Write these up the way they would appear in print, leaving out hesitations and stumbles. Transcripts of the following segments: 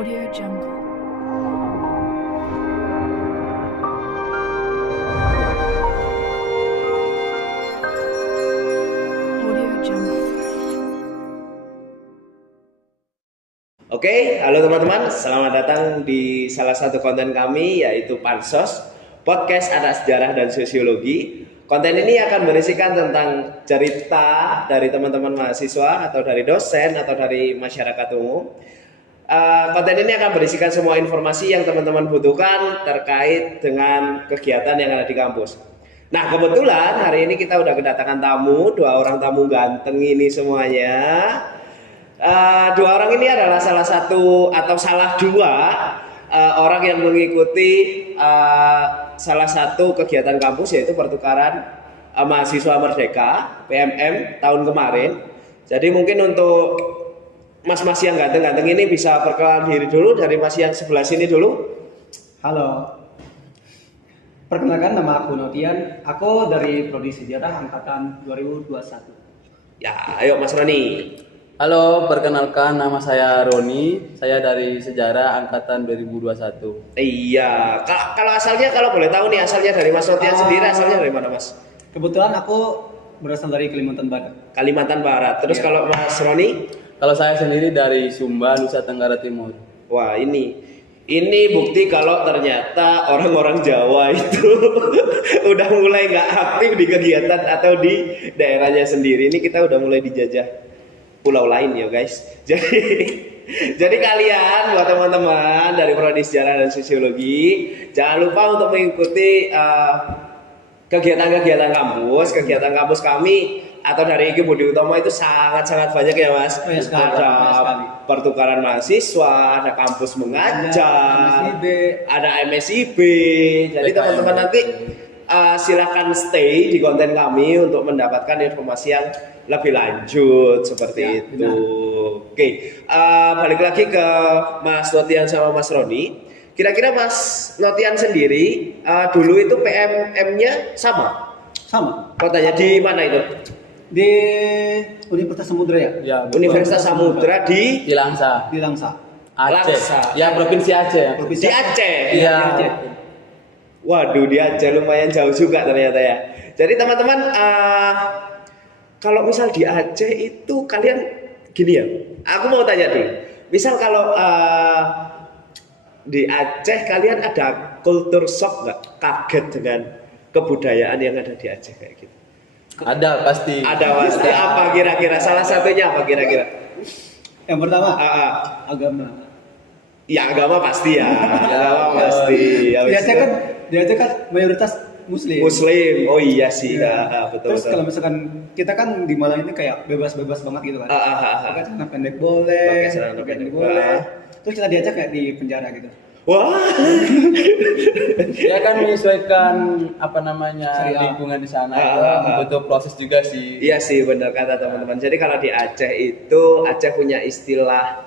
Audio Jungle. Audio Jungle. Oke, halo teman-teman, selamat datang di salah satu konten kami yaitu Pansos, Podcast Anak Sejarah dan Sosiologi. Konten ini akan berisikan tentang cerita dari teman-teman mahasiswa atau dari dosen atau dari masyarakat umum. Konten ini akan berisikan semua informasi yang teman-teman butuhkan terkait dengan kegiatan yang ada di kampus. Nah, kebetulan hari ini kita udah kedatangan tamu, dua orang tamu ganteng ini semuanya. Dua orang ini adalah salah satu atau salah dua orang yang mengikuti salah satu kegiatan kampus yaitu pertukaran mahasiswa merdeka PMM tahun kemarin. Jadi mungkin untuk mas-mas yang ganteng-ganteng ini bisa perkenalan diri dulu dari mas yang sebelah sini dulu. Halo, perkenalkan nama aku Notian. Aku dari Prodi Sejarah angkatan 2021. Ya, ayo Mas Roni. Halo, perkenalkan nama saya Roni. Saya dari Sejarah angkatan 2021. Iya, kalau asalnya kalau boleh tahu nih asalnya dari Mas Notian sendiri asalnya dari mana Mas? Kebetulan aku berasal dari Kalimantan Barat. Kalimantan Barat. Terus Iya. kalau Mas Roni? Kalau saya sendiri dari Sumba, Nusa Tenggara Timur. Wah, ini bukti kalau ternyata orang-orang Jawa itu udah mulai nggak aktif di kegiatan atau di daerahnya sendiri. Ini kita udah mulai dijajah pulau lain ya guys. Jadi kalian buat teman-teman dari Prodi Sejarah dan Sosiologi jangan lupa untuk mengikuti kegiatan kegiatan kampus kami atau dari IKI Budi Utomo itu sangat-sangat banyak ya Mas. Oh, ya, sekali, Ada banyak sekali. pertukaran mahasiswa, ada kampus mengajar, MSIB. ada MSIB. Jadi teman-teman nanti silakan stay di konten kami untuk mendapatkan informasi yang lebih lanjut seperti Ya, itu. benar. Oke, balik lagi ke Mas Notian sama Mas Roni. Kira-kira Mas Notian sendiri dulu itu PMM-nya sama? Sama Kotanya di mana itu? di Universitas Samudra ya, Ya, Universitas Samudra di Langsa, di Langsa. Aceh. Langsa. Ya, Provinsi Aceh. Provinsi Di Aceh. Iya. Di Aceh. Waduh, di Aceh lumayan jauh juga ternyata ya. Jadi teman-teman, kalau misal di Aceh itu kalian gini ya. Aku mau tanya dulu. Misal kalau di Aceh kalian ada kultur shock nggak? Kaget dengan kebudayaan yang ada di Aceh kayak gitu? Ada pasti. Ada pasti. Apa kira-kira? Salah satunya apa kira-kira? Yang pertama Agama agama. pasti ya. Agama pasti. Ya, Di Aceh kan mayoritas Muslim. Muslim. Oh iya sih. Iya. Betul. Terus kalau misalkan kita kan di Malang ini kayak bebas-bebas banget gitu kan. Pakai celana pendek boleh. Pakai celana pendek boleh. Terus kita di Aceh kayak di penjara gitu. Wah. Ya kan menyesuaikan Syariah. lingkungan di sana. Itu butuh proses juga sih. Iya sih benar kata teman-teman. Jadi kalau di Aceh itu Aceh punya istilah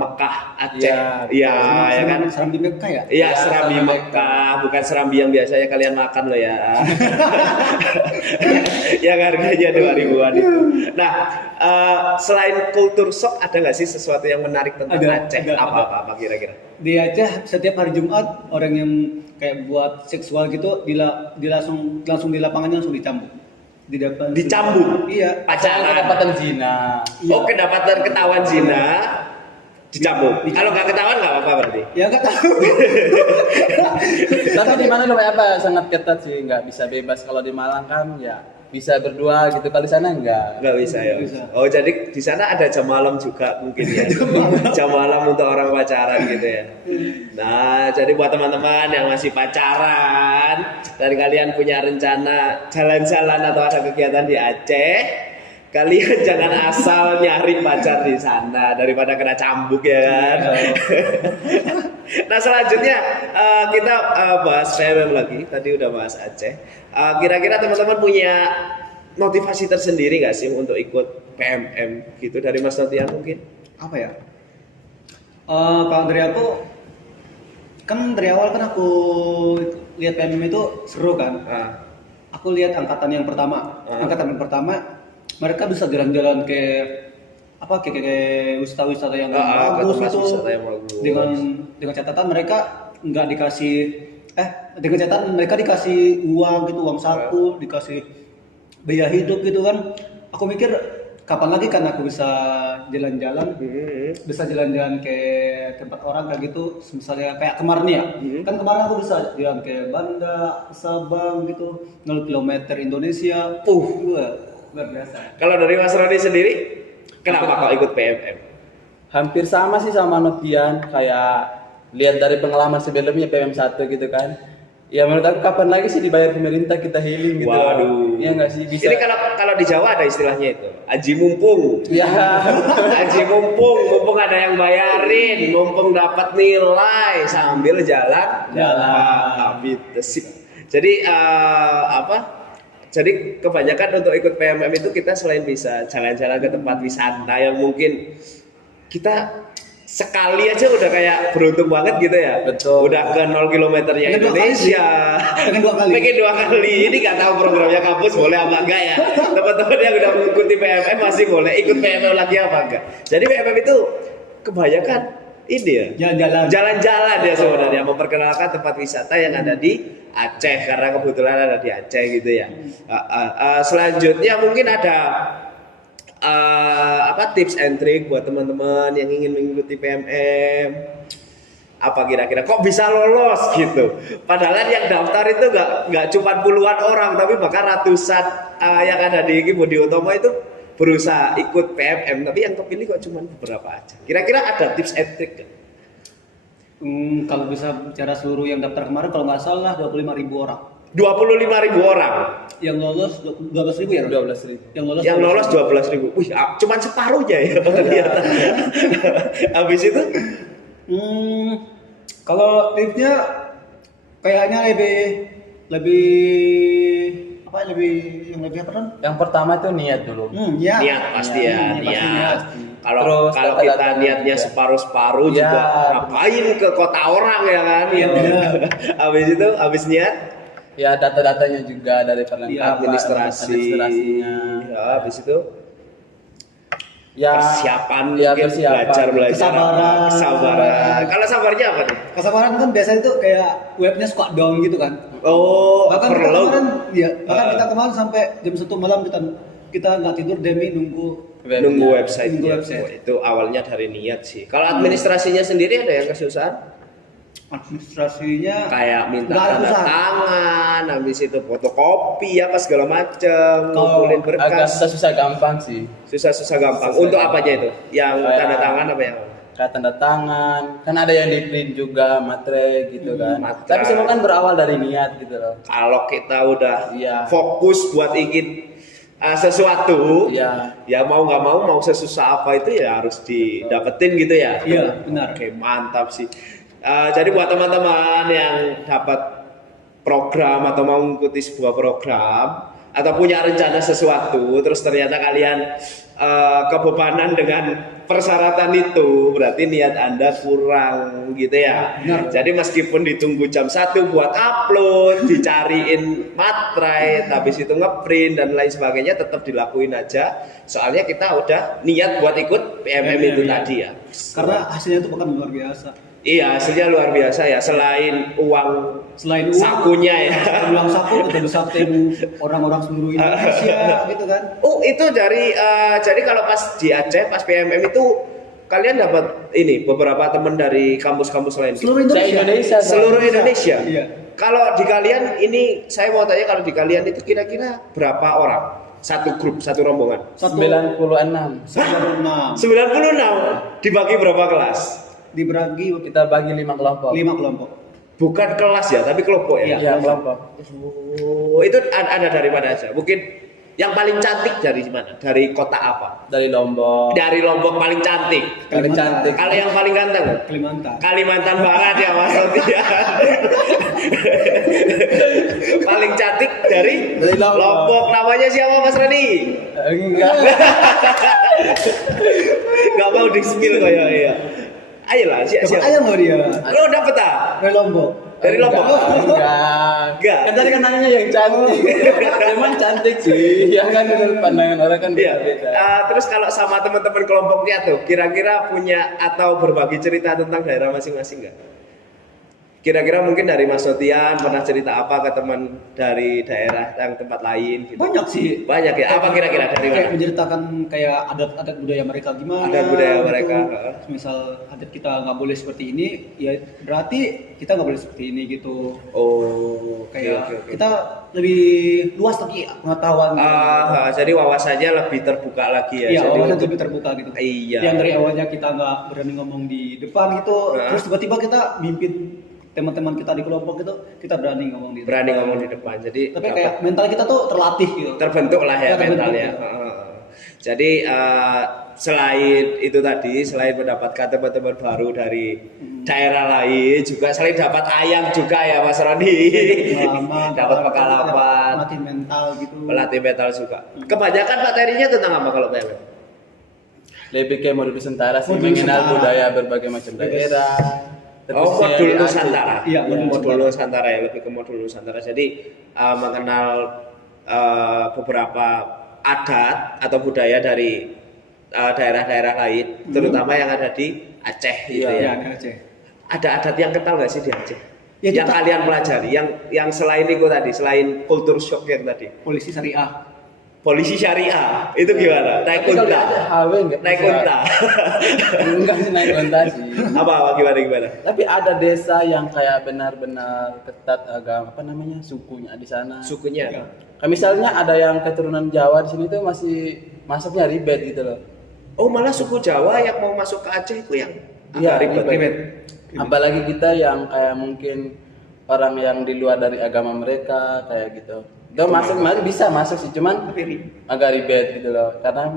Mekah Aceh. Iya, ya kan. Serambi Mekah ya? Iya, Ya, serambi serambi Mekah, bukan serambi yang biasanya kalian makan loh ya. Yang harganya 2.000-an itu. Nah, selain kultur shock ada nggak sih sesuatu yang menarik tentang Ada, Aceh? ada. Apa kira-kira? Di Aceh setiap hari Jumat orang yang kayak buat seksual gitu langsung di lapangannya langsung dicambuk. Dicambuk? Iya. Pacaran. Kedapatan zina. Iya. Oh, kedapatan ketahuan zina, dicambuk. Kalau nggak ketahuan nggak apa-apa berarti. Ya nggak tahu. Tapi di mana lumayan sangat ketat sih, nggak bisa bebas. Kalau di Malang kan ya bisa berdua gitu. Kalau di sana enggak. Nggak bisa ya. Nggak bisa. Oh, jadi di sana ada jam malam juga mungkin ya. Jam malam untuk orang pacaran gitu ya. Nah, jadi buat teman-teman yang masih pacaran dan kalian punya rencana jalan-jalan atau ada kegiatan di Aceh, kalian jangan asal nyari pacar di sana daripada kena cambuk ya kan. Nah, selanjutnya kita bahas PMM lagi. Tadi udah bahas Aceh. Kira-kira teman-teman punya motivasi tersendiri nggak sih untuk ikut PMM gitu dari Mas Notian mungkin? Apa ya? Kalau dari aku kan dari awal kan aku lihat PMM itu seru kan. Aku lihat angkatan yang pertama. Angkatan yang pertama mereka bisa jalan-jalan ke apa kayak wisata-wisata yang ke bagus tempat itu wisata yang bagus. dengan catatan mereka nggak dikasih dengan catatan mereka dikasih uang gitu, uang saku, dikasih biaya hidup gitu kan. Aku mikir kapan lagi kan aku bisa jalan-jalan, bisa jalan-jalan ke tempat orang kayak gitu, misalnya kayak kemarin ya. Kan kemarin aku bisa jalan ke Banda, Sabang gitu, 0 km Indonesia. Luar biasa. Kalau dari Mas Roni sendiri, kenapa kok ikut PMM? Hampir sama sih sama Notian, kayak lihat dari pengalaman sebelumnya PM 1 gitu kan. Ya menurut aku kapan lagi sih dibayar pemerintah kita healing gitu. Waduh. Iya nggak sih bisa. Ini kalau di Jawa ada istilahnya itu, aji mumpung. Ya. Aji mumpung ada yang bayarin, mumpung dapat nilai sambil jalan. Gitu sih. Jadi Jadi kebanyakan untuk ikut PMM itu kita selain bisa jalan-jalan ke tempat wisata yang mungkin kita sekali aja udah kayak beruntung banget gitu ya. Betul. Udah ke 0 kilometernya Pengen 2 kali Indonesia. Pengen 2 kali. Pengen 2 kali. Ini nggak tahu programnya kampus boleh apa enggak ya. Teman-teman yang udah mengikuti PMM masih boleh ikut PMM lagi apa enggak. Jadi PMM itu kebanyakan ini ya. Jalan-jalan ya sebenarnya, memperkenalkan tempat wisata yang ada di Aceh karena kebetulan ada di Aceh gitu ya. Selanjutnya mungkin ada tips and trick buat teman-teman yang ingin mengikuti PMM. Apa kira-kira kok bisa lolos gitu? Padahal yang daftar itu nggak cuma puluhan orang, tapi bahkan ratusan yang ada di Budi Utomo itu berusaha ikut PMM, tapi yang kepilih kok cuma beberapa aja. Kira-kira ada tips and trick gak? Kalau bisa bicara seluruh yang daftar kemarin, kalau nggak salah 25.000 orang. 25.000 orang. Yang lolos 12.000 ya? 12.000. Yang lolos 12.000. Wih, cuman separuhnya ya ternyata. Habis itu kalau tipsnya kayaknya lebih apa kan? Yang pertama tuh niat dulu. Ya. niat pasti ya, Pasti niat. niat. Kalau Terus kita data-datanya niatnya juga. separuh-separuh Ya. juga ngapain ke kota orang ya kan? Habis itu habis niat Ya data-datanya juga dari perlengkapan administrasinya. Ya, habis itu Ya persiapan ya, mungkin persiapan. belajar kesabaran. Kalau sabarnya apa nih? Kesabaran kan biasanya tuh kayak webnya suka down gitu kan. Oh, Bahkan kita overload. kemarin, kita kemarin sampai jam 1 malam kita nggak tidur demi nunggu Nunggu website. Nunggu website. Itu awalnya dari niat sih. Kalau administrasinya sendiri ada yang kesusahan? administrasinya. Kayak minta Nggak ada tanda usaha. tangan, habis itu fotokopi apa segala macam, Kalau ngumpulin agak berkas. susah gampang sih. Susah gampang. Susah Untuk gampang. apa aja itu? Yang Kayak- tanda tangan apa yang? Kayak tanda tangan, kan ada yang di print juga, materai gitu kan. Materai. Tapi semua kan berawal dari niat gitu loh. Kalau kita udah Iya. fokus buat ingin sesuatu, Iya. ya mau nggak mau sesusah apa itu ya harus didapetin gitu ya. Iya, benar. Oke, mantap sih. Jadi buat teman-teman yang dapat program atau mau mengikuti sebuah program atau punya rencana sesuatu, terus ternyata kalian kebebanan dengan persyaratan itu, berarti niat Anda kurang gitu ya. Benar. Jadi meskipun ditunggu jam 1 buat upload, dicariin materai, habis itu ngeprint dan lain sebagainya, tetap dilakuin aja. Soalnya kita udah niat buat ikut PMM itu iya. tadi ya. Karena hasilnya itu bukan luar biasa. Iya, hasilnya luar biasa ya. Selain uang Selain uang, sakunya ya. selain uang saku kita bisa ketemu orang-orang seluruh Indonesia gitu kan. Oh, itu jadi kalau pas di Aceh, pas PMM itu kalian dapat ini beberapa teman dari kampus-kampus lain. Seluruh Indonesia. Seluruh Indonesia. Iya. Kalau di kalian ini, saya mau tanya kalau di kalian itu kira-kira berapa orang? Satu grup, satu rombongan. 96. 96 96 dibagi berapa kelas? dibagi Kita bagi 5 kelompok. 5 kelompok. Bukan kelas ya, tapi kelompok ya. Iya, kelompok. Oh, itu ada dari mana aja? Mungkin yang paling cantik dari mana? Dari kota apa? Dari Lombok. Dari Lombok paling cantik. Paling cantik. Kalau yang paling ganteng? Kalimantan. Kalimantan Barat ya Mas Roti ya. Paling cantik dari Lombok. Lombok. Namanya siapa Mas Rani? Enggak. Gak mau di spill kayak iya. Ayolah, siap. Dapat ayam loh dia. Lo dapet ah? Dari Lombok. Dari Lombok. Enggak. Kan tadi kan nanya yang cantik. Memang cantik sih. Ya kan menurut pandangan orang kan Iya. beda-beda. Terus kalau sama teman-teman kelompoknya tuh, kira-kira punya atau berbagi cerita tentang daerah masing-masing nggak? Kira-kira mungkin dari Mas Sotian pernah cerita apa ke teman dari daerah yang tempat lain? Gitu. Banyak sih. Banyak ya. Apa kira-kira dari Kayak mana? menceritakan kayak adat-adat budaya mereka gimana. Adat budaya gitu. mereka, Misal adat kita nggak boleh seperti ini, ya berarti kita nggak boleh seperti ini gitu. Oh, Kayak oke. kita lebih luas lagi pengetahuan. Jadi wawasannya lebih terbuka lagi ya. Iya, Jadi awalnya untuk- lebih terbuka gitu. Iya. Yang dari awalnya kita nggak berani ngomong di depan gitu, Nah. terus tiba-tiba kita mimpin teman-teman kita di kelompok itu, kita berani ngomong di berani depan. ngomong di depan. Jadi Tapi dapat- kayak mental kita tuh terlatih gitu. terbentuk lah ya Ya, terbentuk, mentalnya. ya. Jadi selain itu tadi, selain mendapatkan teman-teman baru dari daerah lain, juga selain dapat ayam juga ya Mas Roni. Pengalaman, dapat pengalaman, melatih mental gitu. melatih mental juga. Kebanyakan materinya tentang apa kalau PMM? Lebih kayak modul Nusantara sih, Modul mengenal Nusantara. budaya berbagai macam daerah. Oh, Terus modul ya, Nusantara. Iya, modul Nusantara ya, lebih ke modul Nusantara. Jadi mengenal beberapa adat atau budaya dari daerah-daerah lain, terutama yang ada di Aceh gitu Iya, ya. Ya, Aceh. Ada adat yang kental nggak sih di Aceh? Ya, yang kita- kalian pelajari, yang selain itu tadi, selain kultur shock yang tadi, Polisi syariah. polisi syariah itu gimana? Naik Tapi kalau unta, ada HW nggak naik bisa. unta. Enggak sih naik unta sih. apa gimana? Tapi ada desa yang kayak benar-benar ketat agama apa namanya sukunya di sana. Sukunya. Kayak misalnya ada yang keturunan Jawa di sini tuh masih masuknya ribet gitu loh. Oh malah suku Jawa yang mau masuk ke Aceh itu yang Iya, agak ribet. Apalagi kita yang kayak mungkin orang yang di luar dari agama mereka kayak gitu. Itu masuk bisa masuk sih, cuman agak ribet gitu loh. Karena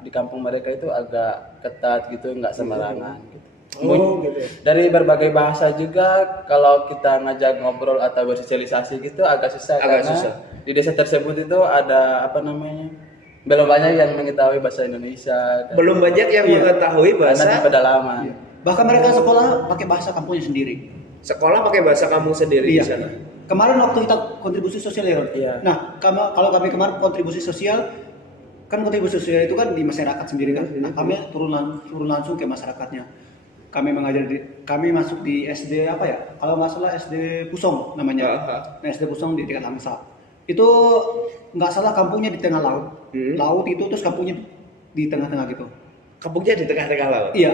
di kampung mereka itu agak ketat gitu, nggak sembarangan gitu. Oh, gitu. Dari berbagai bahasa juga kalau kita ngajak ngobrol atau bersosialisasi gitu agak susah Agak karena susah. di desa tersebut itu ada apa namanya? Belum banyak yang mengetahui bahasa Indonesia. Belum banyak yang Iya. mengetahui karena di bahasa pedalaman. Bahkan mereka sekolah pakai bahasa kampungnya sendiri. sekolah pakai bahasa kamu sendiri di sana. Kemarin waktu kita kontribusi sosial ya. Iya. Nah, kalau kami kemarin kontribusi sosial, kan kontribusi sosial itu kan di masyarakat sendiri kan. Nah, kami turun langsung ke masyarakatnya. Kami masuk di SD apa ya? Kalau nggak salah SD Pusong namanya. Nah, SD Pusong di tingkat Langsa. Itu nggak salah kampungnya di tengah laut. Laut itu terus kampungnya di tengah-tengah gitu. Kampungnya di tengah-tengah laut. Iya.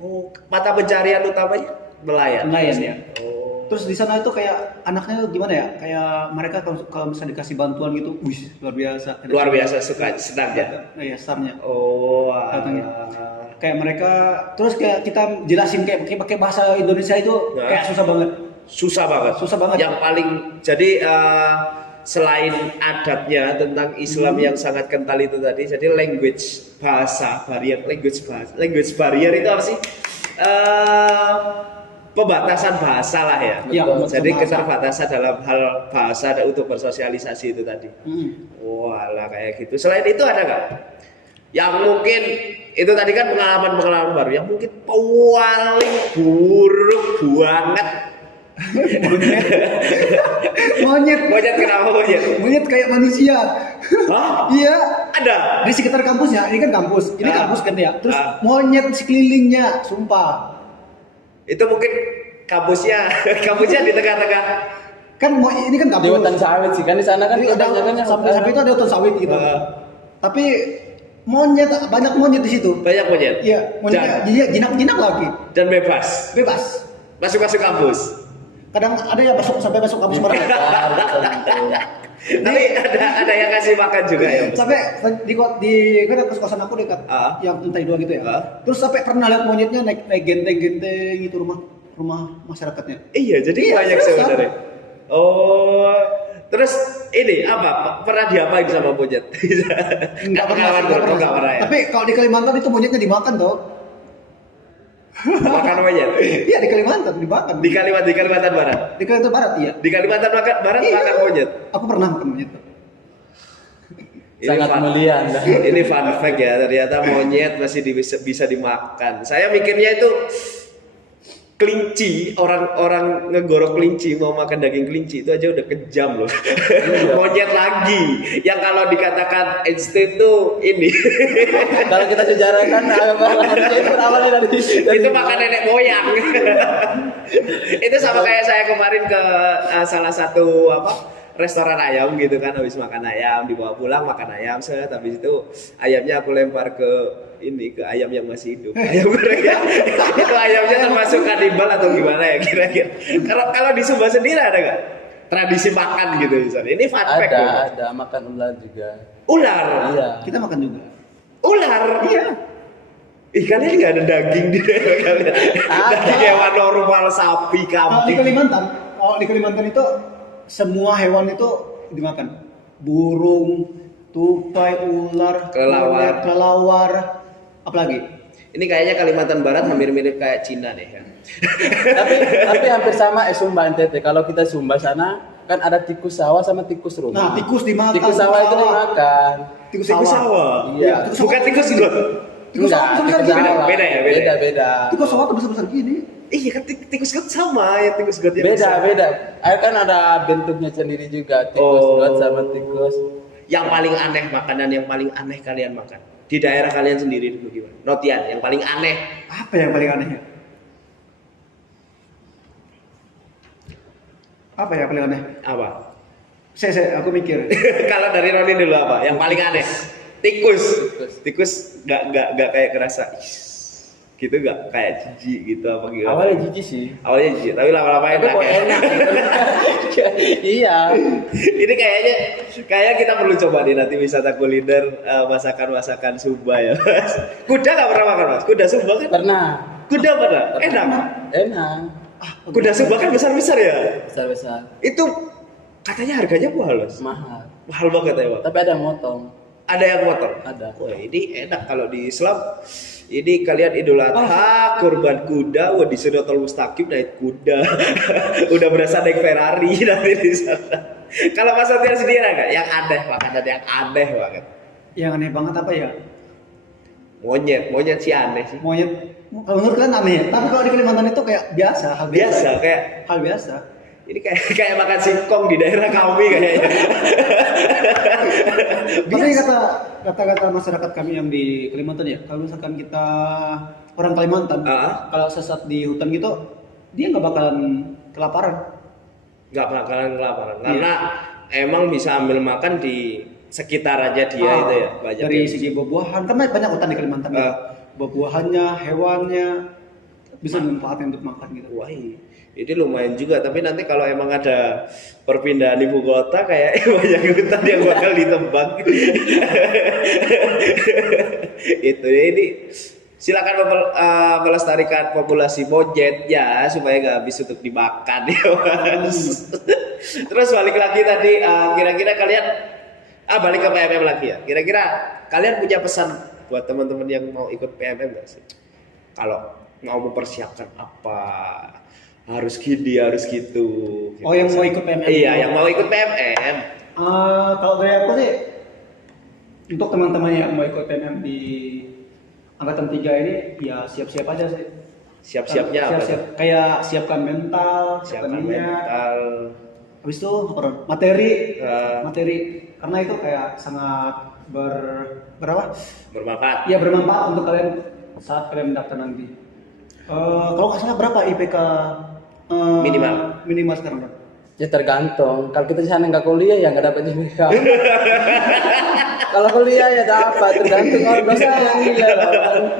Oh, mata pencarian utamanya nelayan. Nelayan ya. Oh. Terus di sana itu kayak anaknya gimana ya? Kayak mereka kalau misalnya dikasih bantuan gitu, wih luar biasa. Luar biasa suka senangnya. Nah, ya starnya. Oh, Katanya. alah. Kayak mereka terus kayak kita jelasin kayak pakai bahasa Indonesia itu Nah. kayak susah banget. Susah banget. Susah banget. Yang paling jadi selain adatnya tentang Islam yang sangat kental itu tadi, jadi language barrier itu apa sih? Pembatasan bahasa lah ya. Iya, pembatasan Jadi bahasa. keterbatasan dalam hal bahasa untuk bersosialisasi itu tadi. Walah kayak gitu. Selain itu ada nggak? Yang mungkin itu tadi kan pengalaman baru. Yang mungkin paling buruk banget. Monyet. Monyet kenapa monyet? Monyet kayak manusia. Hah? Iya. Ada. Di sekitar kampusnya, ini kan kampus. Ini Ah. kampus kan ya. Terus Ah. monyet sekelilingnya, sumpah. Itu mungkin kampusnya di tengah-tengah. Kan ini kan Di kampus. hutan sawit sih kan di sana kan Jadi ada kebanyakan yang sampai itu ada hutan sawit gitu. Ah. Tapi monyet banyak monyet di situ. Banyak monyet. Iya, monyetnya jadi jinak-jinak lagi. Dan bebas. Bebas. Masuk kampus. Kadang ada yang sampai masuk kampus mereka. Tapi ada yang kasih makan juga ya. Sampai di kan kos-kosan aku dekat Ah. yang lantai 2 gitu ya. Ah. Terus sampai pernah lihat monyetnya naik genteng-genteng gitu rumah masyarakatnya. Iya, jadi Iya, banyak seriusan. sebenarnya. Oh, terus ini apa? Pernah diapain sama monyet? Enggak pernah, Pengalaman buruk, enggak pernah ya. Tapi kalau di Kalimantan itu monyetnya dimakan toh. Makan monyet. Iya di Kalimantan dimakan. Di Kalimantan Barat. Di Kalimantan Barat iya. Di Kalimantan Barat Iya. makan monyet. Aku pernah makan monyet. Ini sangat fun- mulia Anda. Ini fun fact ya, ternyata monyet masih bisa dimakan. Saya mikirnya itu kelinci, orang-orang ngegorok kelinci, mau makan daging kelinci itu aja udah kejam loh. Monyet lagi. Yang kalau dikatakan Einstein tuh ini. Kalau kita sejarahkan manusia itu berawal dari Itu makan nenek moyang. Itu sama kayak saya kemarin ke salah satu restoran ayam gitu kan, habis makan ayam dibawa pulang makan ayam, habis itu ayamnya aku lempar ke ayam yang masih hidup, ayam goreng ya. Itu ayamnya termasuk kanibal atau gimana ya kira-kira? Kalau di Sumba sendiri ada nggak tradisi makan gitu misalnya? Ini fun fact loh. Ada makan ular juga. Ular? Iya. Kita makan juga. Ular? Iya. Ikannya nggak ada daging di daerah kalian. Daging hewan normal, sapi, Kalau di kambing. Kalimantan itu semua hewan itu dimakan. Burung, tupai, ular, Kelelawar. kelelawar, apalagi? Ini kayaknya Kalimantan Barat hampir mirip kayak Cina deh kan. tapi hampir sama Sumba NTT. Kalau kita Sumba sana kan ada tikus sawah sama tikus rumah. Nah, tikus dimakan. Tikus sawah itu dimakan. Tikus Tikus sawah. sawah. Iya. Bukan tikus got. Tikus sawah Enggak, besar tikus gini. sawah. Beda ya, beda. Beda. Tikus sawah tuh besar-besar gini. Iya kan tikus got sama ya, tikus got yang Beda. besar. Kan ada bentuknya sendiri juga. Tikus Oh. got sama tikus. Yang paling aneh, makanan yang paling aneh kalian makan di daerah kalian sendiri dulu gimana? Notian yang paling aneh. Apa yang paling aneh ya? Apa yang paling aneh? Apa? Aku mikir. Kalau dari Roni dulu apa? Yang paling aneh? Tikus. Tikus. Tikus nggak kayak kerasa. Gitu nggak kayak jijik gitu apa gitu. Awalnya jijik sih. Awalnya jijik, tapi lama-lama Tapi enak kok ya. enak. Iya. Ini kayak kita perlu coba nih nanti wisata kuliner, masakan-masakan Sumba ya Mas. Kuda nggak pernah makan Mas? Kuda Sumba kan? Pernah. Kuda pernah? Enak. Enak. Kuda Sumba kan besar-besar ya. Besar-besar. Itu katanya harganya mahal Mas. Mahal. Mahal banget ya Pak. Tapi ada yang motong. Ada yang motor. Ada. Wah ini enak kalau di Islam. Ini kalian Idul Adha, kurban kuda, wah di Sidratul Mustaqim naik kuda. Udah berasa naik Ferrari nanti di sana. Kalau Mas Sotian sendiri enggak? Yang aneh, makanan yang aneh banget. Yang aneh banget apa ya? Monyet sih aneh sih. Monyet. Kalau menurut kalian aneh ya? Tapi kalau di Kalimantan itu kayak biasa, hal biasa. Biasa kayak Hal biasa. ini kayak makan singkong di daerah kami kayaknya. Tapi kata masyarakat kami yang di Kalimantan ya, kalau misalkan kita orang Kalimantan, kalau sesat di hutan gitu, dia nggak bakalan kelaparan. Nggak bakalan kelaparan karena emang bisa ambil makan di sekitar aja dia itu ya banyak Dari yang segi buah-buahan, karena banyak hutan di Kalimantan. Ya. Buah-buahannya, hewannya bisa dimanfaatkan untuk makan gitu. Wah, ini lumayan juga. Tapi nanti kalau emang ada perpindahan ibu kota, kayak banyak hutan yang bakal ditebang. Itu ya ini. Silakan melestarikan populasi monyet ya supaya nggak habis untuk dimakan ya Mas. Terus balik lagi tadi, kira-kira kalian balik ke PMM lagi ya. Kira-kira kalian punya pesan buat teman-teman yang mau ikut PMM nggak sih? Kalau mau mempersiapkan apa, harus gini, harus gitu. Oh, yang mau ikut PMM? Iya, yang mau ikut PMM. Kalau dari aku sih, untuk teman-teman yang mau ikut PMM di angkatan 3 ini, ya siap-siap aja sih. Siap-siapnya apa? Siap-siap. Kayak siapkan mental, Siapkan niat. mental. Habis itu apa, Ron? Materi. Karena itu kayak sangat Bermanfaat. ya bermanfaat untuk kalian saat kalian mendaftar nanti. Kalau nggak salah berapa IPK minimal sekarang, Ron? Ya tergantung. Kalau kita di sana nggak kuliah ya nggak dapat IPK. Kalau kuliah ya dapat. Tergantung orang dosen yang nilai.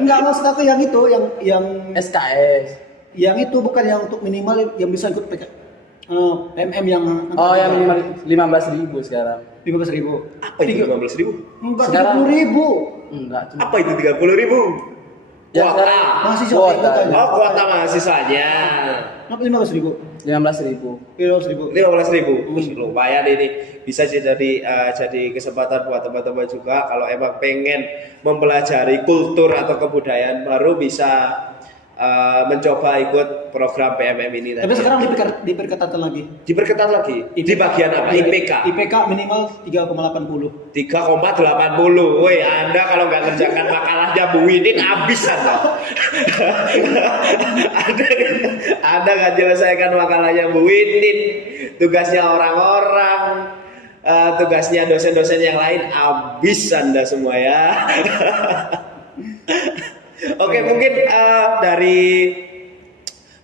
Enggak, maksud aku yang itu, yang SKS. yang itu bukan yang untuk minimal yang bisa ikut PMM yang Oh yang minimal 15.000 sekarang. 15.000. Apa itu 15.000? Enggak, Sekarang- 30.000. Enggak. Cuma Apa itu 30.000? yang Kuota. sekarang Mahasiswa kuota. ikut Oh, kuota mahasiswanya. Kenapa 15.000? 15.000. 15.000. 15.000. Lumayan ini. Bisa jadi kesempatan buat teman-teman juga kalau emang pengen mempelajari kultur atau kebudayaan baru bisa mencoba ikut program PMM ini tadi. Tapi sekarang diperketatkan lagi. Diperketat lagi. Di bagian apa? IPK. IPK minimal 3,80. 3,80. Woi, Anda kalau nggak kerjakan makalahnya Bu Widin habis Anda. Anda nggak menyelesaikan makalahnya Bu Windin, tugasnya orang-orang, tugasnya dosen-dosen yang lain, habis Anda semua ya. Oke, mungkin dari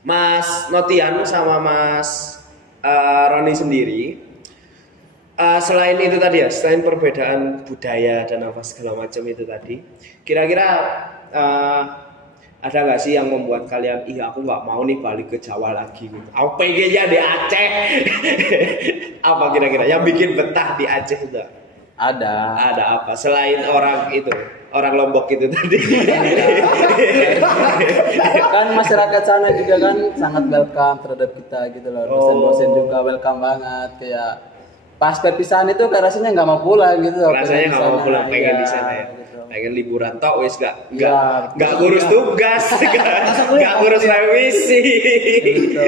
Mas Notian sama Mas Roni sendiri, selain itu tadi ya, selain perbedaan budaya dan apa segala macam itu tadi, kira-kira ada nggak sih yang membuat kalian, iya aku nggak mau nih balik ke Jawa lagi gitu. Aku pengennya di Aceh. Apa kira-kira yang bikin betah di Aceh itu? Ada apa? Selain orang itu, orang Lombok itu tadi. Kan masyarakat sana juga kan sangat welcome terhadap kita gitu loh. Dosen-dosen juga welcome banget, kayak pas perpisahan itu kayak rasanya nggak mau pulang gitu. Rasanya nggak mau pulang, pengen di sana ya. Gitu. Pengen liburan tok wis gak Iya, ngurus tugas, gak ngurus revisi. Gitu.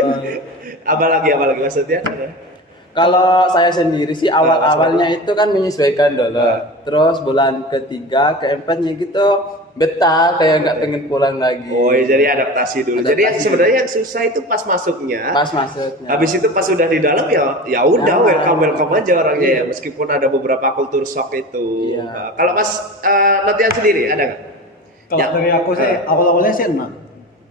Apalagi maksudnya? Kalau saya sendiri sih awal-awalnya itu kan menyesuaikan dulu. Terus bulan ketiga, keempatnya gitu betah, kayak nggak pengen pulang lagi. Oh, jadi adaptasi dulu. Jadi yang sebenarnya yang susah itu pas masuknya. Pas masuknya. Habis itu pas udah di dalam ya udah welcome aja orangnya ya, meskipun ada beberapa kultur shock itu. Iya. Nah, kalau Mas Notian sendiri ada nggak? Kalau Ya. dari aku sih awal-awalnya sih enak.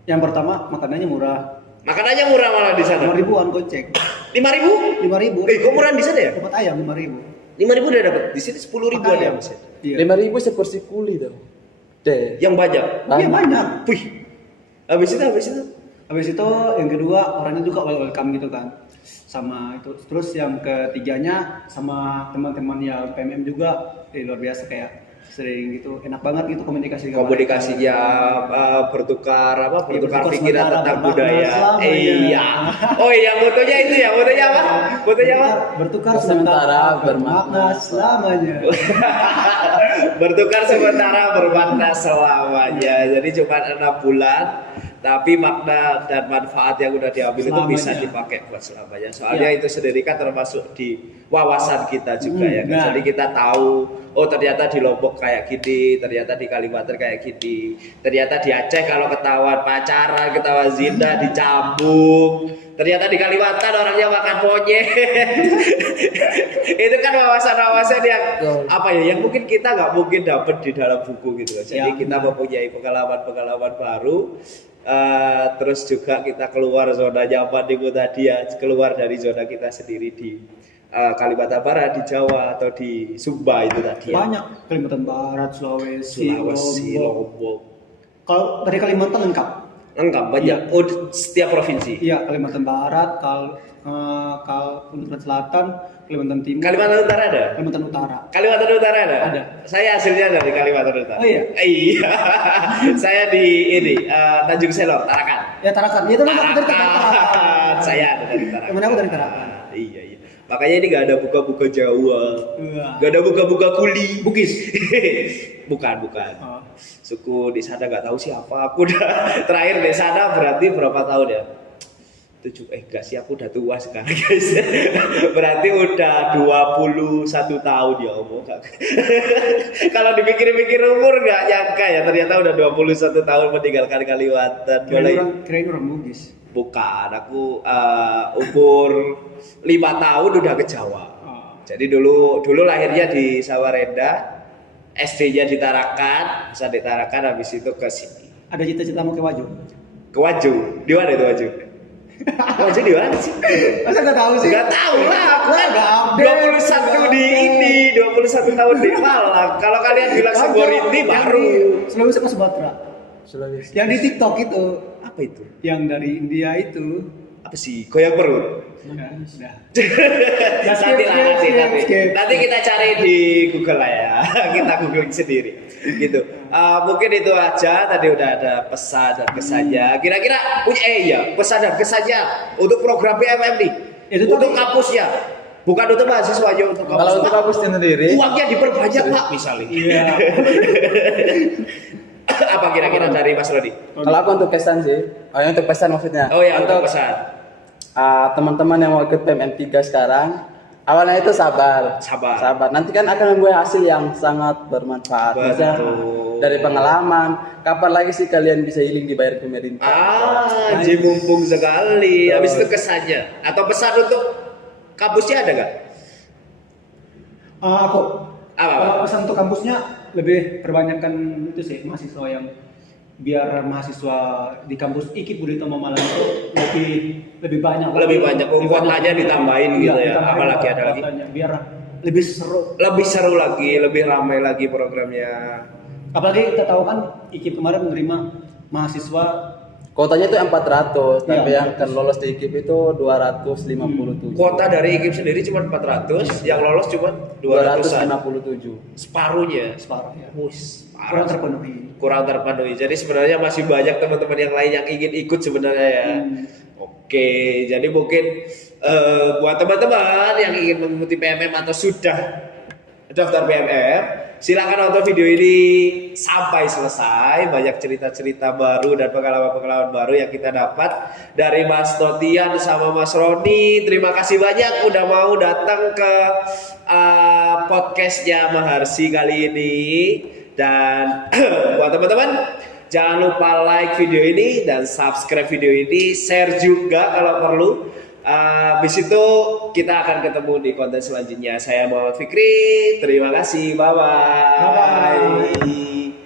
Yang pertama makanannya murah. Makanannya murah malah di sana. 5.000-an goceng. 5.000? 5.000. Kok murah di sana ya? Dapat ayam 5.000. 5.000 udah dapat. Di sini 10.000-an ya, Mas. Iya. 5.000 seporsi kuli tuh. Deh. Yang banyak. Iya banyak. Wih. Habis itu. Habis itu yang kedua orangnya juga welcome gitu kan. Sama itu. Terus yang ketiganya sama teman-teman yang PMM juga luar biasa, kayak sering gitu, enak banget gitu komunikasinya, bertukar bertukar pikiran sementara, tentang bermakna budaya. selamanya. Iya. Oh iya, fotonya itu ya, fotonya apa? Bertukar Sementara bermakna selamanya. Bertukar sementara bermakna selamanya. Jadi cuma 6 bulan, tapi makna dan manfaat yang udah diambil itu bisa Selamanya. dipakai buat selamanya. Soalnya Ya. itu sendiri kan termasuk di wawasan kita juga ya kan. Nah. Jadi kita tahu, oh ternyata di Lombok kayak gini, ternyata di Kalimantan kayak gini, ternyata di Aceh kalau ketahuan pacaran, ketahuan zina dicambuk, ternyata di Kalimantan orangnya makan monyet. Itu kan wawasan-wawasan yang apa ya, yang mungkin kita nggak mungkin dapat di dalam buku gitu loh. Jadi Ya. kita mempunyai pengalaman-pengalaman baru. Terus juga kita keluar zona nyaman itu tadi ya, keluar dari zona kita sendiri di Kalimantan Barat, di Jawa atau di Sumba itu tadi ya. Banyak, Kalimantan Barat, Sulawesi, Lombok. Kalau dari Kalimantan lengkap. Lengkap banyak. Iya. Oh, setiap provinsi. Iya, Kalimantan Barat, Kalimantan Selatan, Kalimantan Timur, Kalimantan Utara ada? Kalimantan Utara. Kalimantan Utara ada? Ada. Saya aslinya dari Kalimantan Utara. Oh iya? Iya. Saya di Tanjung Selor, Tarakan. Ya Tarakan, ya teman aku dari Tarakan. Saya ada dari Tarakan. Temen aku dari Tarakan. Iya. Makanya ini gak ada buka-buka Jawa. Wah. Gak ada buka-buka Kuli. Bugis. bukan. Oh. Suku di sana nggak tahu siapa. Aku udah terakhir di sana berarti berapa tahun ya? 7 enggak sih, aku udah tua sekarang guys. Berarti udah 21 tahun ya Allah. Kalau dipikir-pikir umur nggak nyangka ya, ternyata udah 21 tahun meninggalkan Kalimantan. Kirain orang Bugis. Bukan, aku umur 5 tahun udah ke Jawa. Oh. Jadi dulu lahirnya di Samarinda, SD-nya di Tarakan, bisa di Tarakan, habis itu ke sini. Ada cita-cita mau ke Waju? Ke Waju. Di mana itu Waju? Waju di mana sih? Masa nggak tahu sih? Gak tahu lah, aku kan Nggak update. 21 di ini, 21 tahun di Malang. Kalau kalian bilang Seboriti baru. Sulawesi apa Sumatera? Sulawesi. Yang di TikTok itu, Apa itu? yang dari India itu. Apa sih? Goyang perut. Ya, sudah. Nanti kita cari di Google lah ya. Kita googling sendiri. Gitu. Mungkin itu aja. Tadi udah ada pesan dan kesannya. Kira-kira punya pesan dan kesannya untuk program PMM nih. Itu untuk tadi. kampusnya. Bukan untuk mahasiswanya, untuk kampus. Kalau untuk Pak, kampusnya sendiri, uangnya diperbanyak Pak misalnya. Iya. Apa kira-kira dari Mas Rodi? kalau aku untuk pesan sih, untuk pesan maksudnya. Oh ya, untuk pesan. Teman-teman yang mau ikut PMM 3 sekarang, awalnya itu sabar. Sabar. Nanti kan akan membuat hasil yang sangat bermanfaat. Maksudnya, Betul. dari pengalaman. Kapan lagi sih kalian bisa healing dibayar pemerintah? Ji mumpung sekali. Habis itu kesannya atau pesan untuk kampusnya ada nggak? Aku Apa? kalau pesan untuk kampusnya lebih perbanyakkan itu sih mahasiswa yang biar mahasiswa di kampus IKIP Budi Utomo Malang itu lebih banyak. Lebih banyak, kuotanya ditambahin gitu ya, ditambahin apalagi ada lagi. kuotanya, biar lebih seru. Lebih seru lagi, lebih ramai lagi programnya. Apalagi kita tahu kan IKIP kemarin menerima mahasiswa Kuotanya itu 400, tapi Iya, yang kan lolos di IKIP itu 257. Kuota dari IKIP sendiri cuma 400, yang lolos cuma 200-an. 257. Separuhnya. separuh ya. Wus, Kurang parah. terpenuhi. Kurang terpenuhi. Jadi sebenarnya masih banyak teman-teman yang lain yang ingin ikut sebenarnya ya. Oke, jadi mungkin buat teman-teman yang ingin mengikuti PMM atau sudah daftar PMM, silakan nonton video ini sampai selesai. Banyak cerita-cerita baru dan pengalaman-pengalaman baru yang kita dapat dari Mas Notian sama Mas Roni. Terima kasih banyak udah mau datang ke podcastnya Maharsi kali ini. Dan buat teman-teman, jangan lupa like video ini dan subscribe video ini, share juga kalau perlu. Habis itu kita akan ketemu di konten selanjutnya. Saya Muhammad Fikri. Terima kasih. Bye bye. Bye.